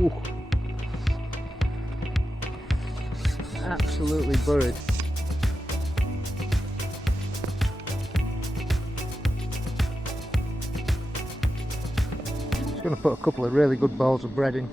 Ooh. Absolutely buried. Just going to put a couple of really good balls of bread in.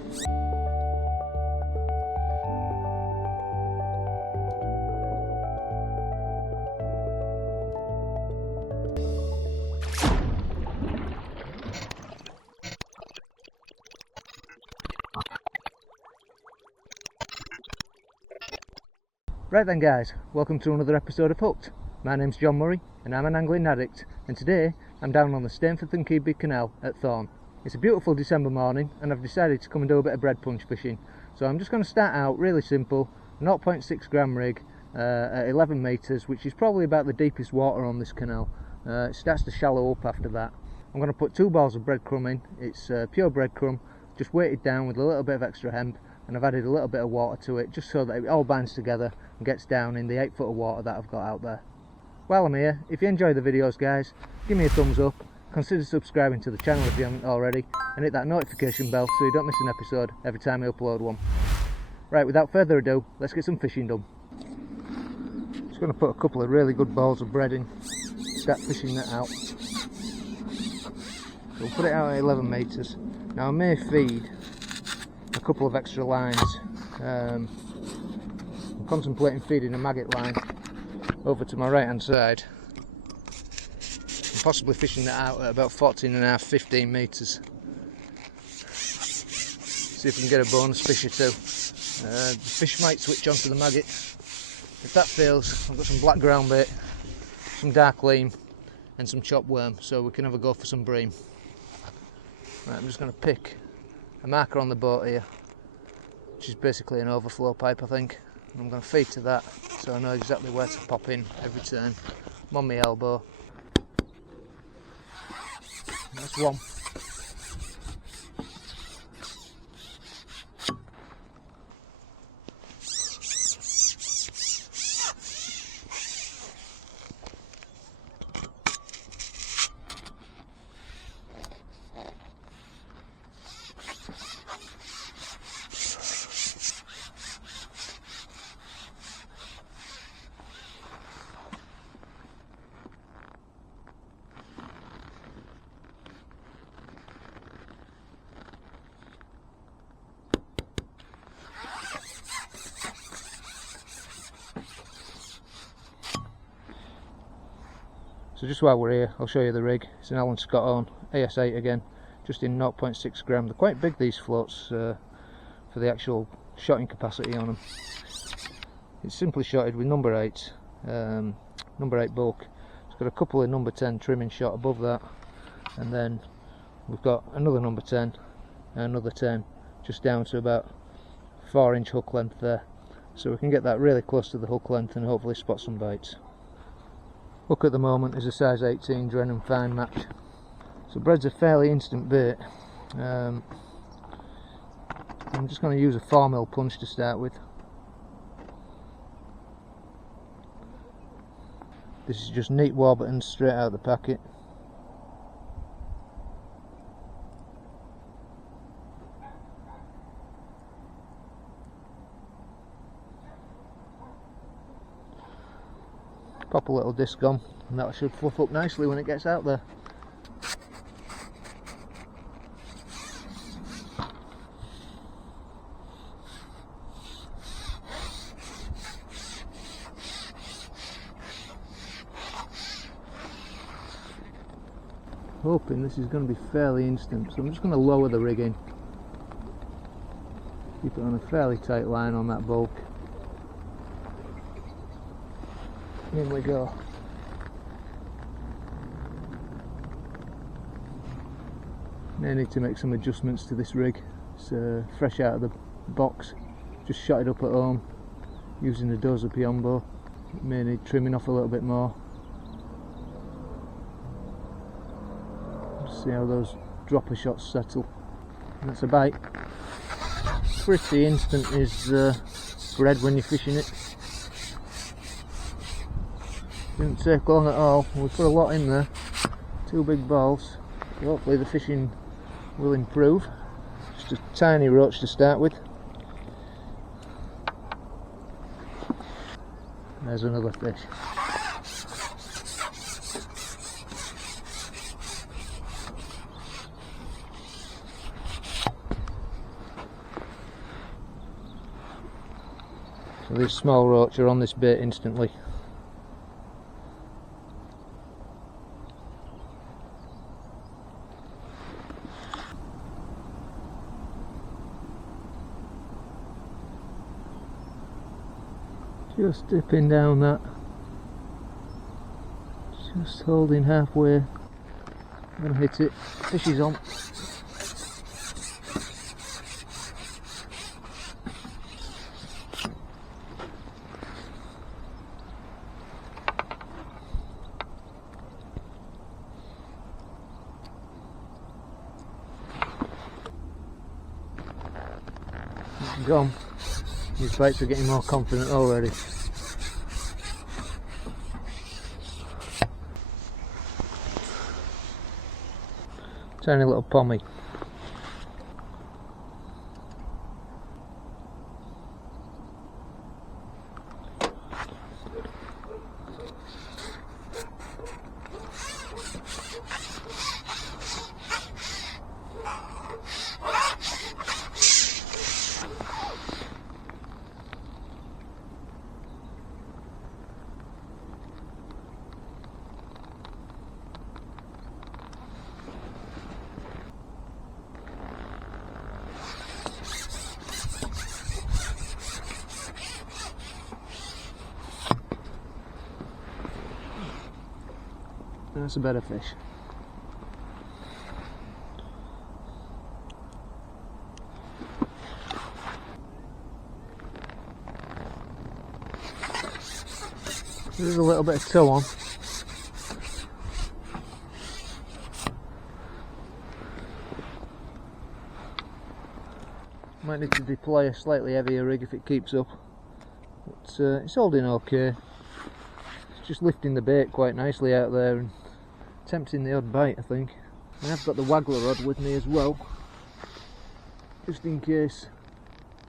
Right then guys, welcome to another episode of Hooked. My name's John Murray and I'm an angling addict, and today I'm down on the Stainforth and Keadby Canal at Thorne. It's a beautiful December morning and I've decided to come and do a bit of bread punch fishing. So I'm just going to start out really simple, 0.6 gram rig at 11 metres, which is probably about the deepest water on this canal. It starts to shallow up after that. I'm going to put 2 balls of breadcrumb in. It's pure breadcrumb, just weighted down with a little bit of extra hemp, and I've added a little bit of water to it just so that it all binds together and gets down in the 8 foot of water that I've got out there. While I'm here, if you enjoy the videos guys, give me a thumbs up, consider subscribing to the channel if you haven't already, and hit that notification bell so you don't miss an episode every time I upload one. Right, without further ado, let's get some fishing done. Just going to put a couple of really good balls of bread in, start fishing that out. So we'll put it out at 11 metres. Now I may feed a couple of extra lines. I'm contemplating feeding a maggot line over to my right hand side and possibly fishing that out at about 14.5–15 metres. See if we can get a bonus fish or two. The fish might switch onto the maggot. If that fails, I've got some black ground bait, some dark leam and some chopped worm, so we can have a go for some bream. Right, I'm just going to pick a marker on the boat here, which is basically an overflow pipe I think, and I'm going to feed to that so I know exactly where to pop in every turn. I'm on my elbow. That's one. So just while we're here, I'll show you the rig. It's an Allen Scott on AS8 again, just in 0.6 gram. They're quite big these floats for the actual shotting capacity on them. It's simply shotted with number 8 bulk. It's got a couple of number 10 trimming shot above that, and then we've got another number 10 and another 10 just down to about 4-inch hook length there, so we can get that really close to the hook length and hopefully spot some bites. Hook at the moment is a size 18 Drennan fine match. So bread's a fairly instant bait. I'm just going to use a 4mm punch to start with. This is just neat Warburton straight out of the packet. Pop a little disc on and that should fluff up nicely when it gets out there. Hoping this is going to be fairly instant, so I'm just going to lower the rig in. Keep it on a fairly tight line on that bulk. In we go. May need to make some adjustments to this rig. It's fresh out of the box, just shot it up at home using the Dozer Piombo. It may need trimming off a little bit more. Just see how those dropper shots settle. And that's a bite. Pretty instant is bread when you're fishing it. Didn't take long at all. We put a lot in there. 2 big balls. So hopefully the fishing will improve. Just a tiny roach to start with. There's another fish. So these small roach are on this bait instantly. Just dipping down that, just holding halfway. I'm going to hit it. Fish is on. Gone. These bites are getting more confident already. Tiny little pommy. That's a better fish. There's a little bit of toe on. Might need to deploy a slightly heavier rig if it keeps up. But it's holding okay. It's just lifting the bait quite nicely out there and tempting the odd bite, I think. I have got the waggler rod with me as well, just in case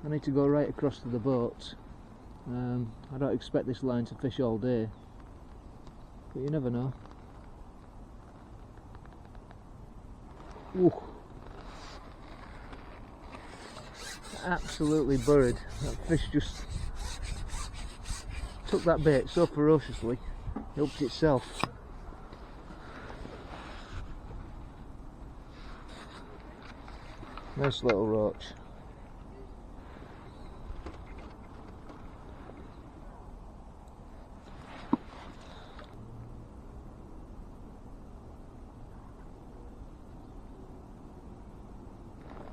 I need to go right across to the boat. I don't expect this line to fish all day, but you never know. Ooh. Absolutely buried. That fish just took that bait so ferociously, it helped itself. Nice little roach.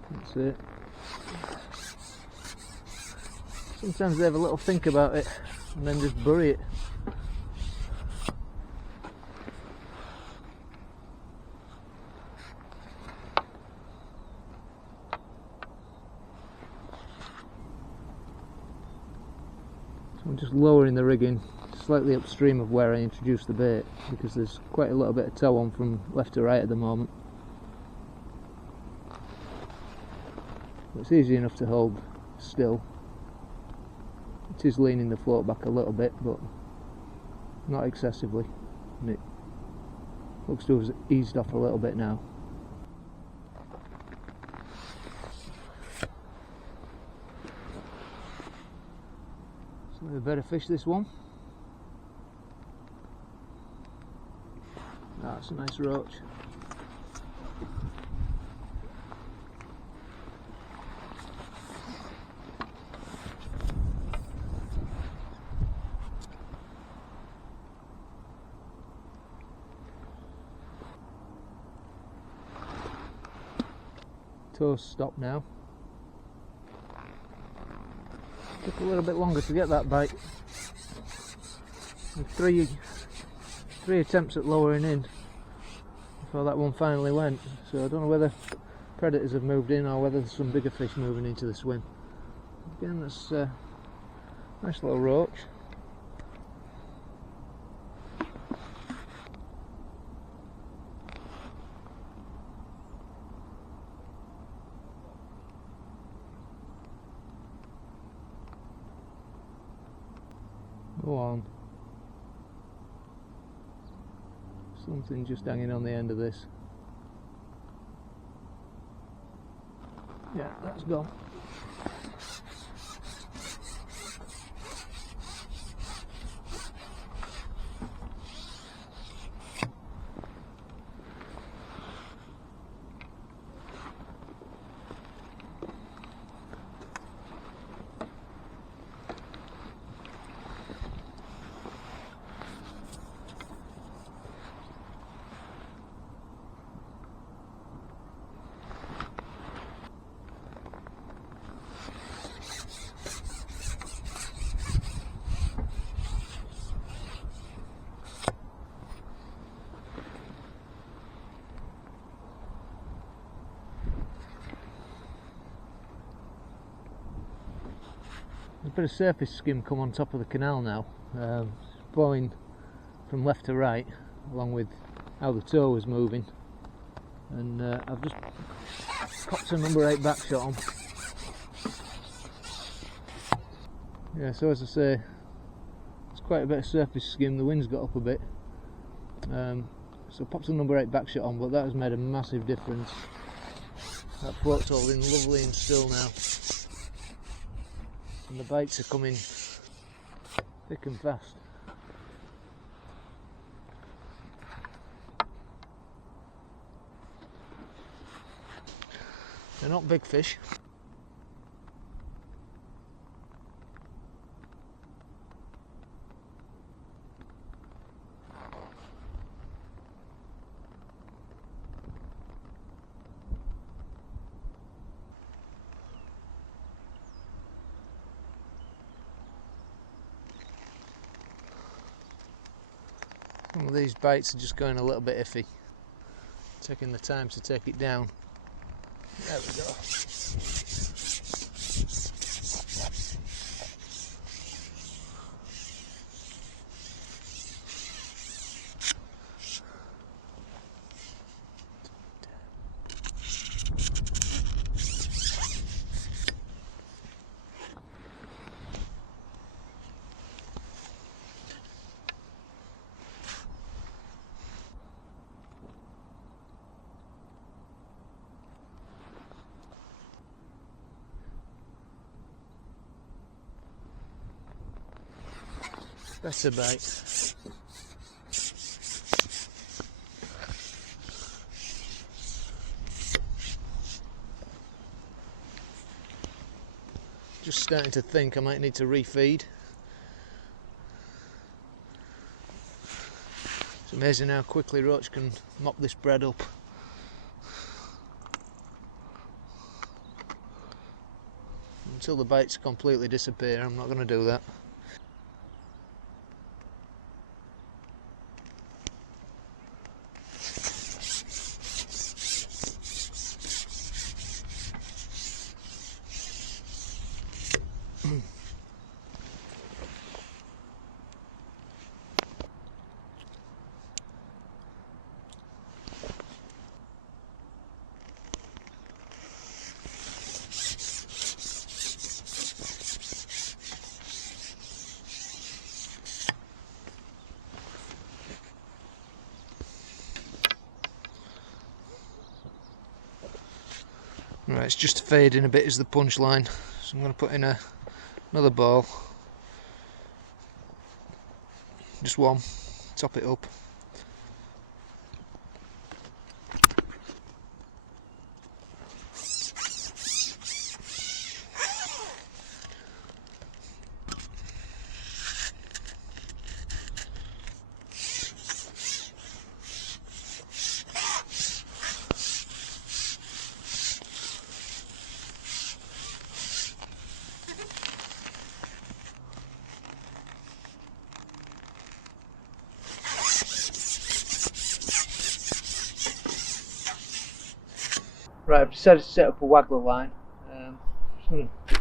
That's it. Sometimes they have a little think about it and then just bury it. So I'm just lowering the rigging slightly upstream of where I introduced the bait, because there's quite a little bit of tow on from left to right at the moment. It's easy enough to hold still. It is leaning the float back a little bit, but not excessively, and it looks to have eased off a little bit now. So we better fish this one. That's a nice roach. Toes stop now. Took a little bit longer to get that bite. And three attempts at lowering in before that one finally went. So I don't know whether predators have moved in or whether there's some bigger fish moving into the swim. Again, that's a nice little roach. Go on. Something just hanging on the end of this. Yeah, that's gone. There's a bit of surface skim come on top of the canal now, blowing from left to right along with how the tow was moving, and I've just popped a number 8 back shot on. Yeah, so as I say, there's quite a bit of surface skim, the wind's got up a bit, so popped a number 8 back shot on, but that has made a massive difference. That float's holding lovely and still now. And the bites are coming thick and fast. They're not big fish. Some of these bites are just going a little bit iffy. Taking the time to take it down. There we go. Better bite. Just starting to think I might need to refeed. It's amazing how quickly roach can mop this bread up. Until the bites completely disappear, I'm not going to do that. Right, it's just fading a bit as the punchline, so I'm going to put in another ball, just one, top it up. Right, I've decided to set up a waggler line. Just going to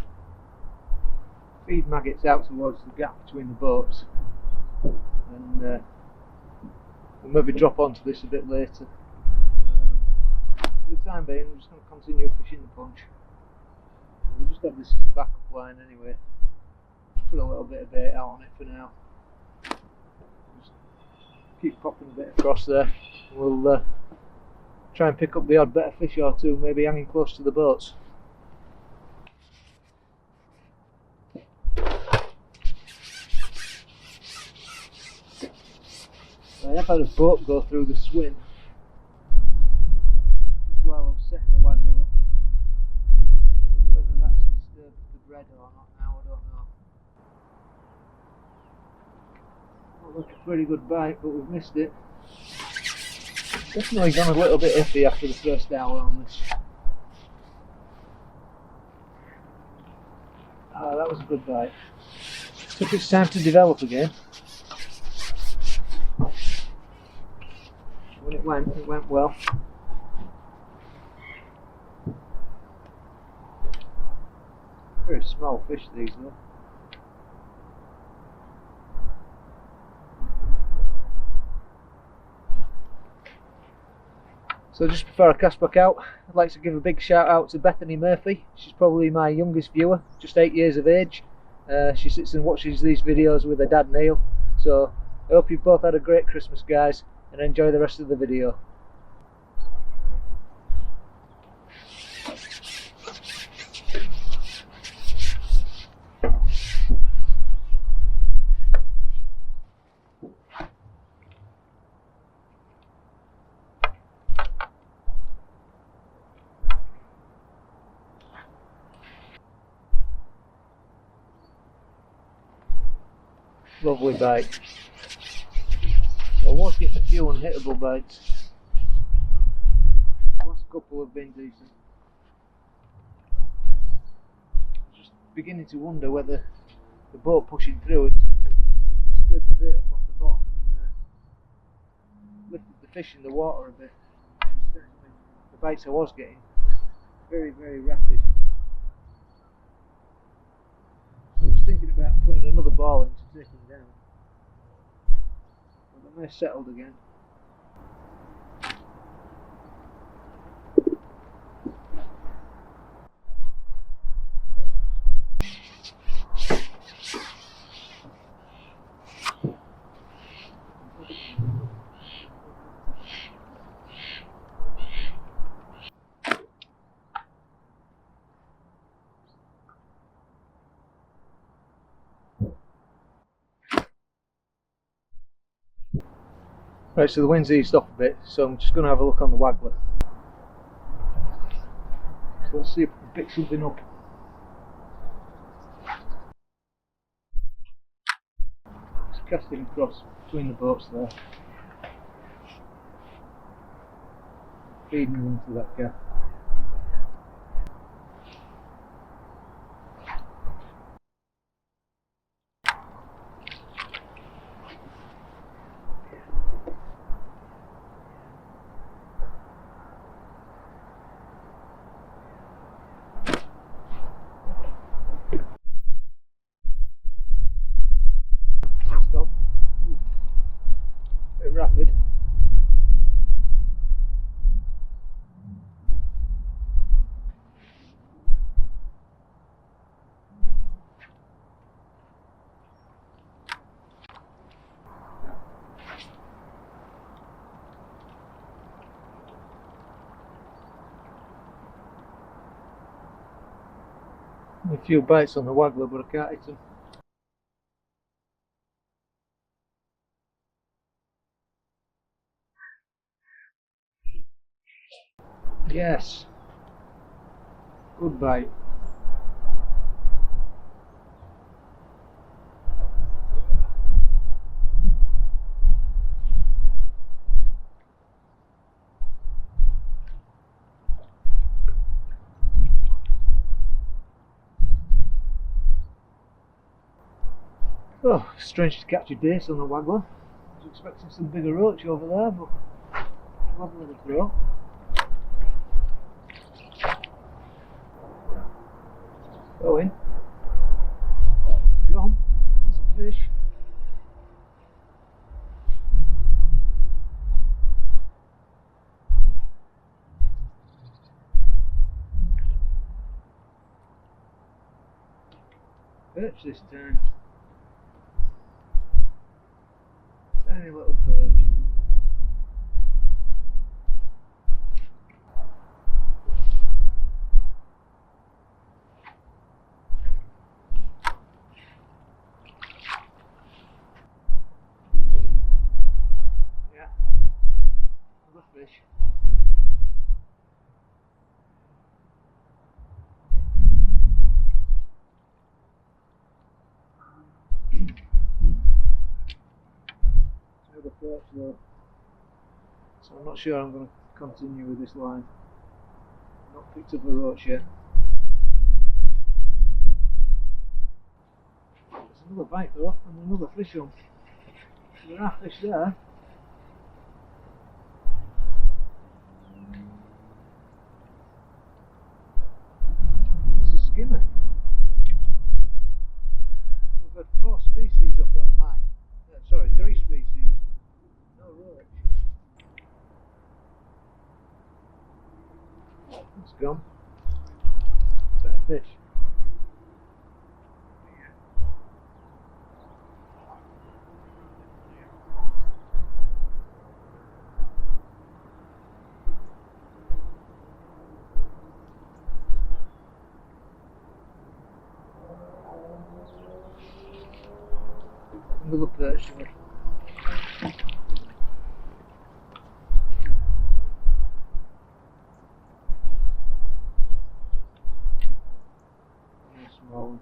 feed maggots out towards the gap between the boats, and we'll maybe drop onto this a bit later. For the time being, I'm just going to continue fishing the punch. We'll just have this as a backup line anyway. Just put a little bit of bait out on it for now. keep popping a bit across there. We'll try and pick up the odd better fish or two, maybe hanging close to the boats. I have had a boat go through the swim just while I was setting the waggler up. Whether that's disturbed the bread or not now, I don't know. Well, look, a pretty good bite, but we've missed it. Definitely gone a little bit iffy after the first hour on this. Ah, that was a good bite. Took its time to develop again. When it went well. Very small fish these though. So just before I cast back out, I'd like to give a big shout out to Bethany Murphy. She's probably my youngest viewer, just 8 years of age. She sits and watches these videos with her dad Neil. So I hope you've both had a great Christmas, guys, and enjoy the rest of the video. Lovely bite. I was getting a few unhittable bites. The last couple have been decent. Just beginning to wonder whether the boat pushing through it stirred the bait up off the bottom and lifted the fish in the water a bit. The bites I was getting very, very rapid. So I was thinking about putting another ball in to take him down. But then they settled again. Right, so the wind's eased off a bit, so I'm just going to have a look on the waggler. So let's see if we can pick something up. Just casting across between the boats there. Feeding into that gap. Stop. Bit rapid. A few bites on the waggler, but I can't hit them. Yes, good bite. Oh, strange to catch a dace on the waggler. I was expecting some bigger roach over there, but it wasn't let it throw. Go in. Go on. There's a fish. Perch this time. Tiny little perch. roach though, so I'm not sure I'm going to continue with this line. Not picked up a roach yet. There's another bite though, and another fish on. There are fish there. It's a skimmer. We've had 4 species up that line. Sorry, 3 species. No roach. It's gone. Better fish. Another perch. Small one.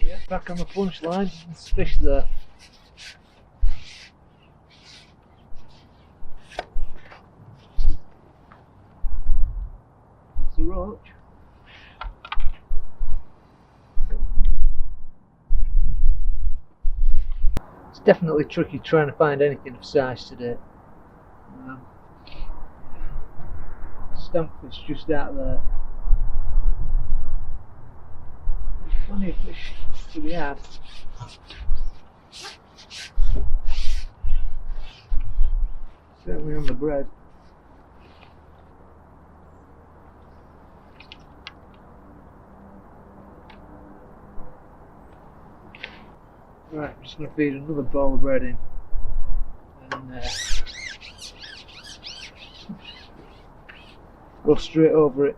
Yeah, back on the punch line. There's fish there. It's a roach. It's definitely tricky trying to find anything of size today. Stampfish just out there. There's plenty of fish to be had. Certainly on the bread. Right, I'm just going to feed another bowl of bread in and go straight over it.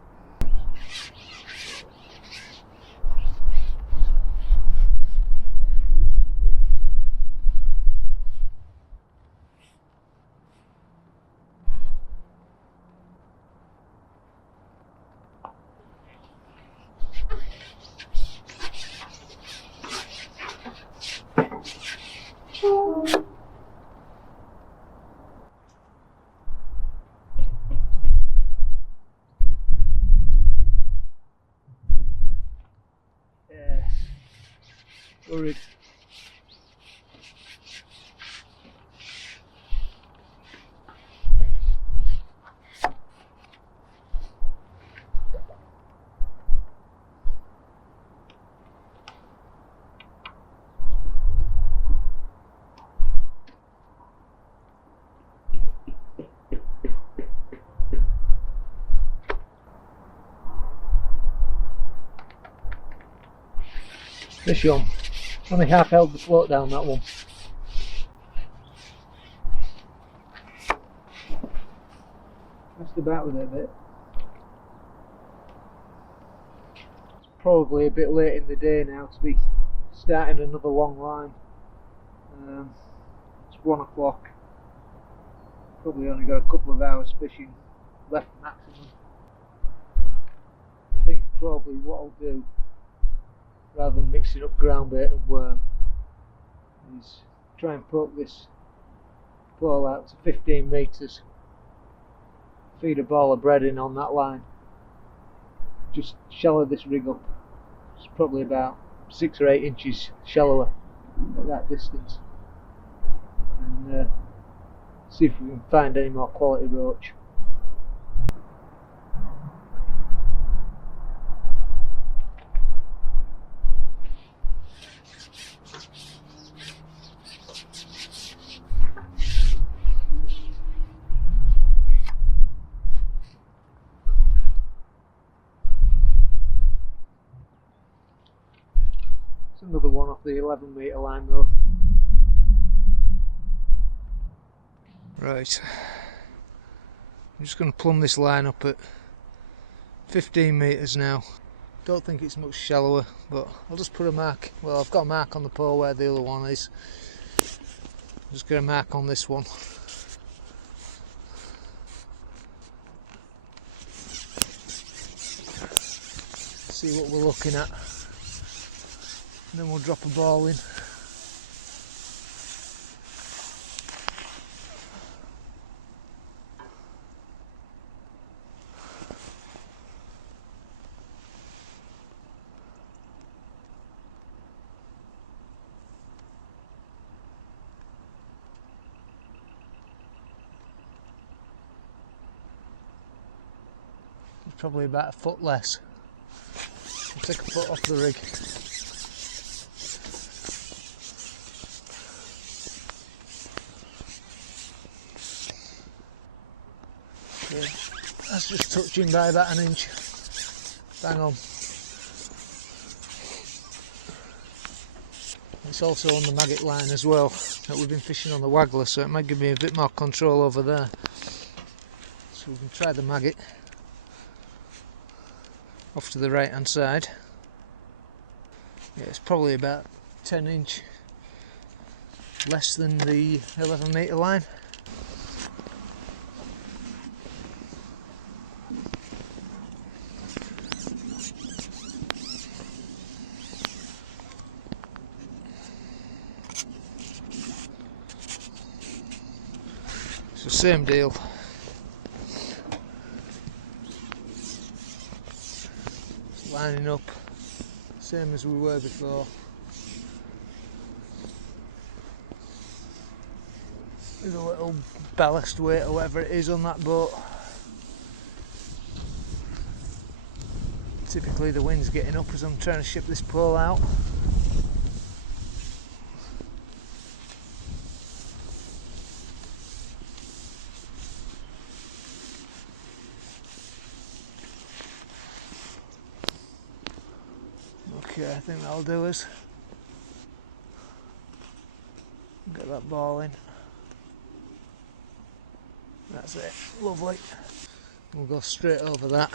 Worried. Fish on. Only half held the float down, that one. Messed about with it a bit. It's probably a bit late in the day now to be starting another long line. It's 1 o'clock. Probably only got a couple of hours fishing left maximum. I think probably what I'll do, rather than mixing up ground bait and worm, is try and poke this pole out to 15 metres, feed a ball of bread in on that line, just shallow this rig up. It's probably about 6 or 8 inches shallower at that distance, and see if we can find any more quality roach. Another one off the 11 metre line though. Right, I'm just going to plumb this line up at 15 metres now. Don't think it's much shallower, but I'll just put a mark. Well, I've got a mark on the pole where the other one is. I'm just going to mark on this one. see what we're looking at, and then we'll drop a ball in. Probably about a foot less. I'll take a foot off the rig. Okay. That's just touching by about an inch. Bang on. It's also on the maggot line as well that we've been fishing on the waggler, so it might give me a bit more control over there. So we can try the maggot. Off to the right hand side. Yeah, it's probably about 10 inch less than the 11 metre line. So same deal. Lining up, same as we were before. With a little ballast weight or whatever it is on that boat. Typically the wind's getting up as I'm trying to ship this pole out. Okay, I think that'll do us. Get that ball in. That's it, lovely. We'll go straight over that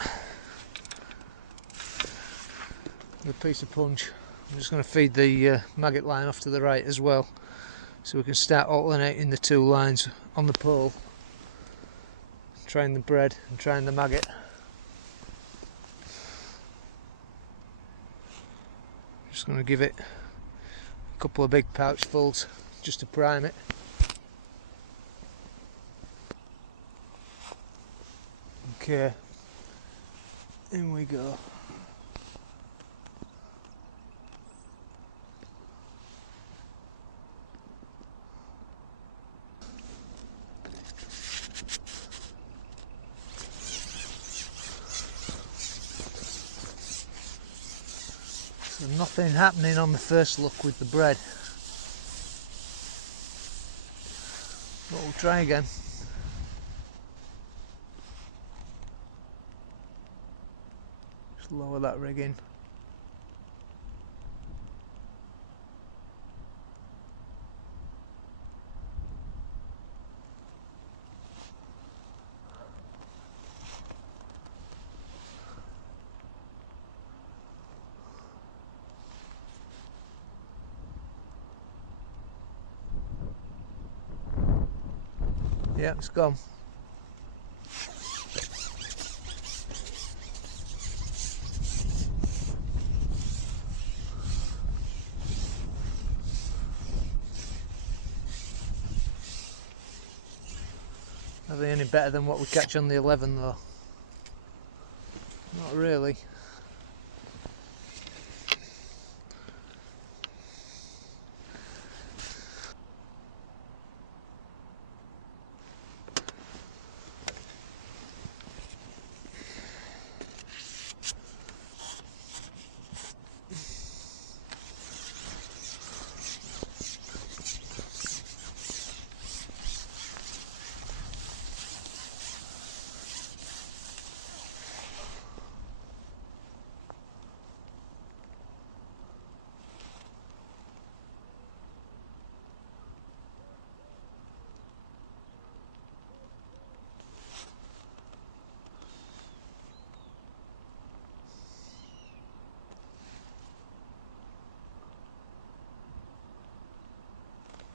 with a piece of punch. I'm just going to feed the maggot line off to the right as well, so we can start alternating the two lines on the pole, trying the bread and trying the maggot. Just going to give it a couple of big pouchfuls just to prime it. Okay, in we go. So nothing happening on the first look with the bread. But we'll try again. Just lower that rig in. Yeah, it's gone. Are they any better than what we catch on the 11 though? Not really.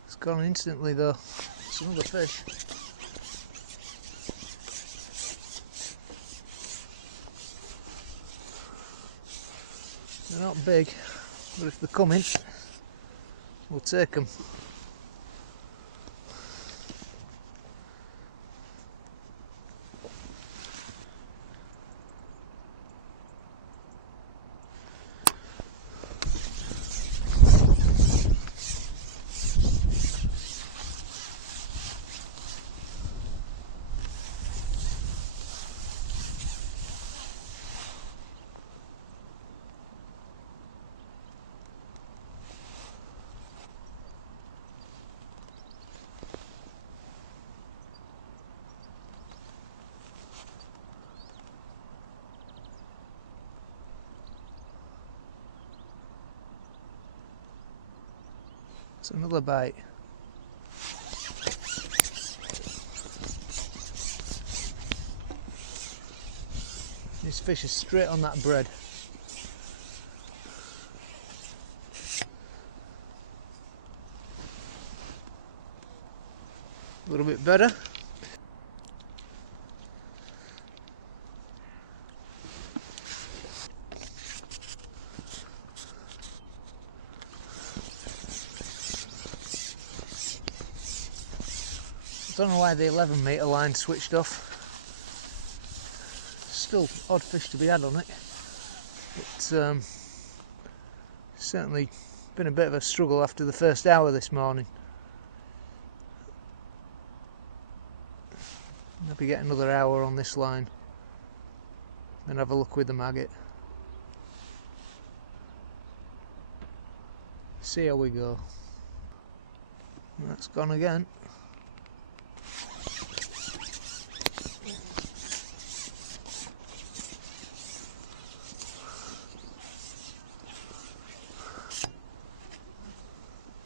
It's gone instantly though. It's another fish. not big, but if they're coming, we'll take them. It's another bite. This fish is straight on that bread. A little bit better. I don't know why the 11 metre line switched off. Still odd fish to be had on it. It's certainly been a bit of a struggle after the first hour this morning. Maybe get another hour on this line and have a look with the maggot. See how we go. That's gone again.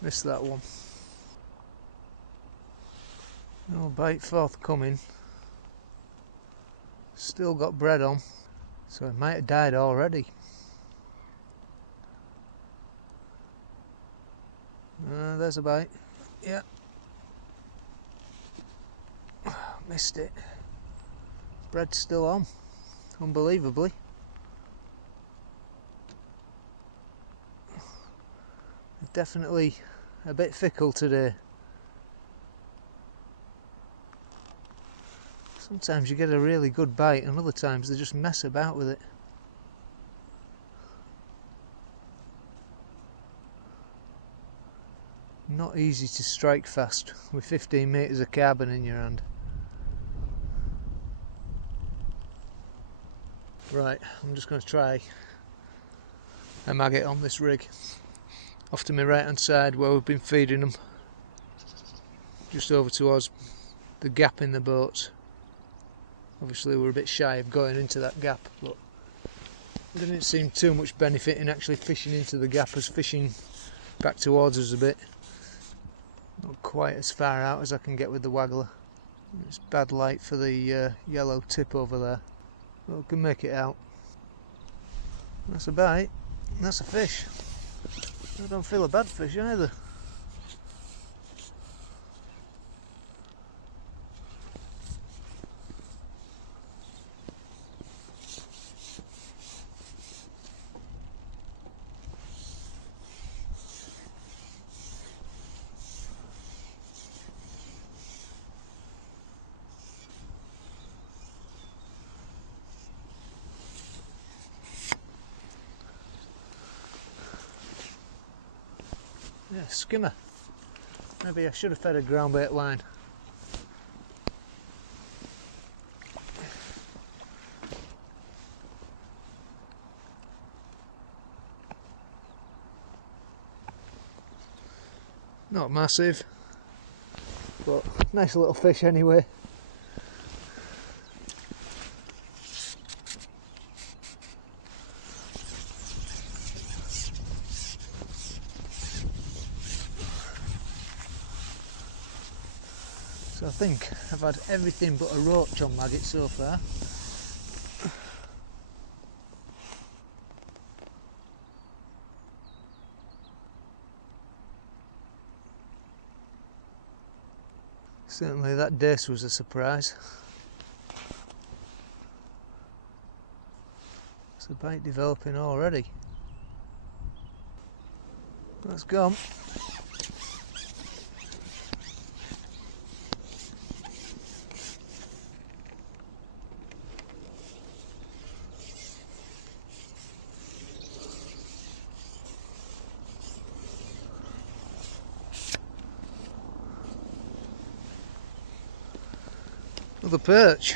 Missed that one. No bite forthcoming. Still got bread on, so it might have died already. There's a bite. Yeah. Missed it. Bread's still on, unbelievably. Definitely a bit fickle today. Sometimes you get a really good bite and other times they just mess about with it. Not easy to strike fast with 15 metres of carbon in your hand. Right, I'm just going to try a maggot on this rig. Off to my right hand side where we've been feeding them. Just over towards the gap in the boat. Obviously we're a bit shy of going into that gap, but there didn't seem too much benefit in actually fishing into the gap as fishing back towards us a bit. Not quite as far out as I can get with the waggler. It's bad light for the yellow tip over there, but we can make it out. That's a bite, that's a fish. I don't feel a bad fish either. Yeah, skimmer. Maybe I should have fed a ground bait line. Not massive, but nice little fish anyway. So I think I've had everything but a roach on maggot so far. Certainly that dace was a surprise. There's a bite developing already. Let's go. Another perch.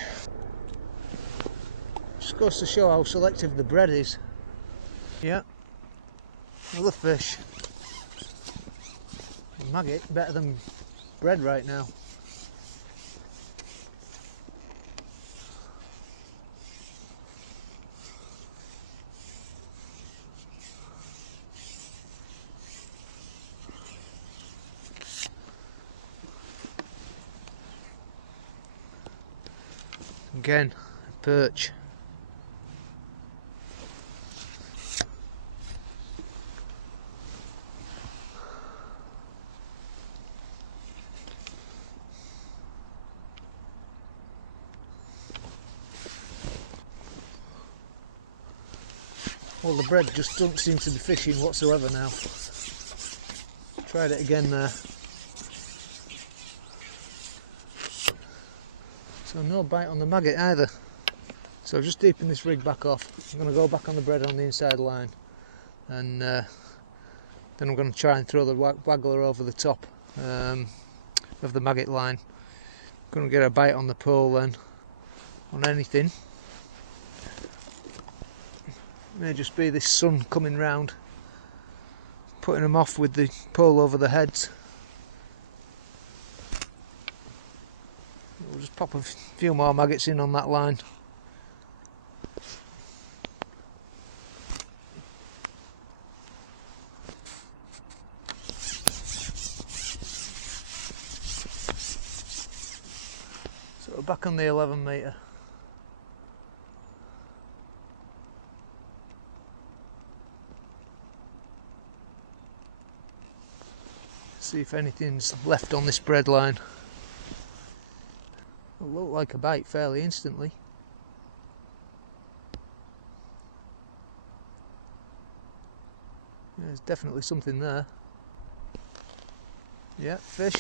Just goes to show how selective the bread is. Yeah, another fish. Maggot better than bread right now. Again, a perch. Well, the bread just doesn't seem to be fishing whatsoever now. Tried it again there. So no bite on the maggot either. So just deepen this rig back off. I'm going to go back on the bread on the inside line, and then I'm going to try and throw the waggler over the top of the maggot line. Going to get a bite on the pole then, on anything. May just be this sun coming round, putting them off with the pole over the heads. We'll just pop a few more maggots in on that line. So we're back on the 11 metre. See if anything's left on this bread line. It'll look like a bite fairly instantly. Yeah, there's definitely something there. Yeah, fish.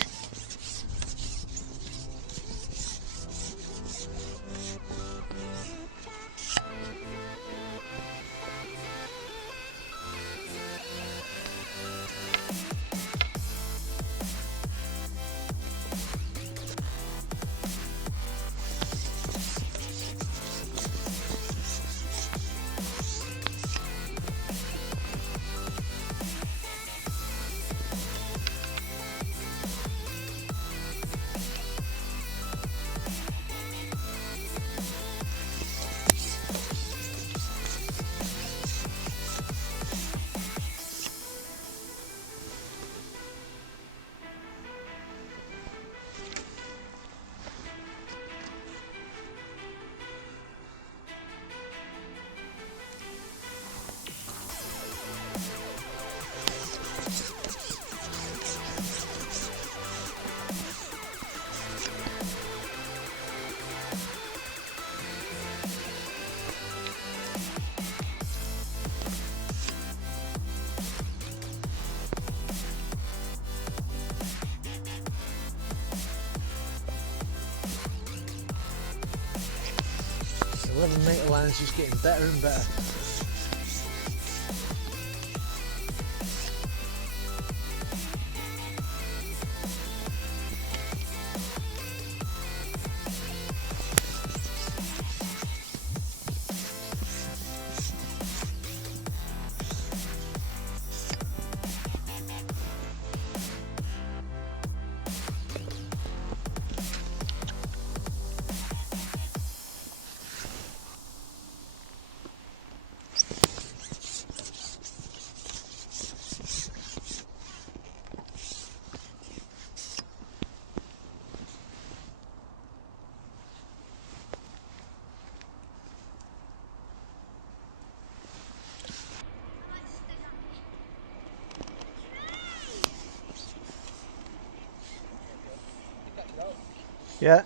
11 metre line's just getting better and better. Yeah.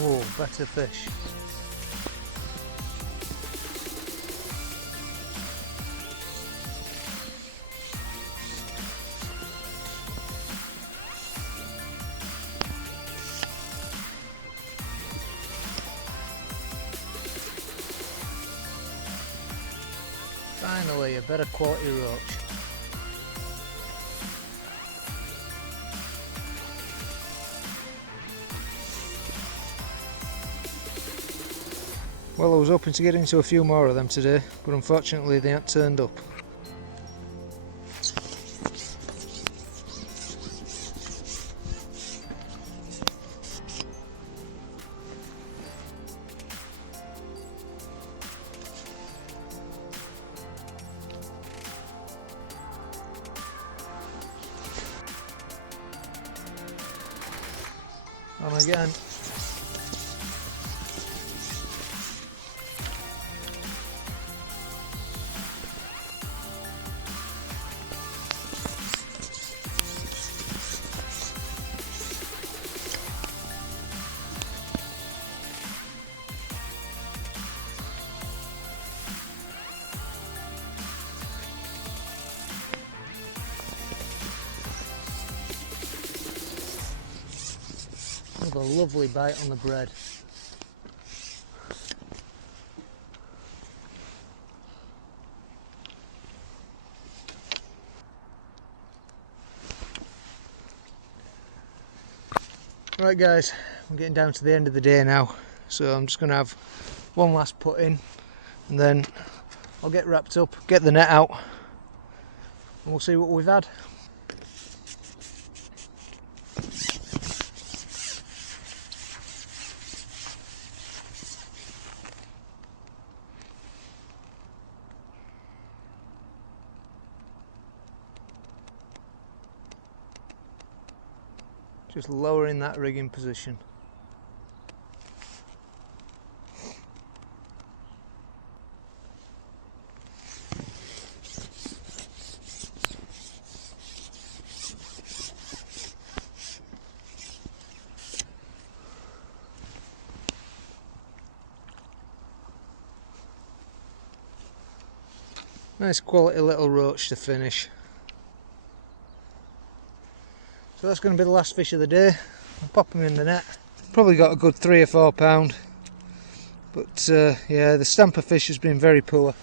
Whoa, better fish. Finally, a better quality roach. Well, I was hoping to get into a few more of them today, but unfortunately they haven't turned up. On again. Another lovely bite on the bread. Right guys, I'm getting down to the end of the day now, so I'm just going to have one last put in and then I'll get wrapped up, get the net out and we'll see what we've had. Just lowering that rigging position. Nice quality little roach to finish. So that's going to be the last fish of the day. I'll pop them in the net. Probably got a good 3 or 4 pound. But yeah, the stamper fish has been very poor.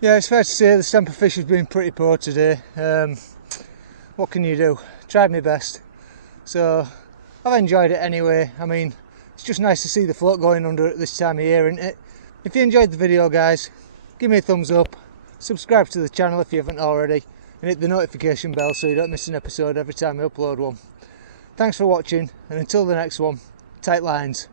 Yeah, it's fair to say the stamper fish has been pretty poor today. What can you do? Tried my best. So I've enjoyed it anyway. I mean, it's just nice to see the float going under at this time of year, isn't it? If you enjoyed the video guys, give me a thumbs up, subscribe to the channel if you haven't already, and hit the notification bell so you don't miss an episode every time I upload one. Thanks for watching, and until the next one, tight lines.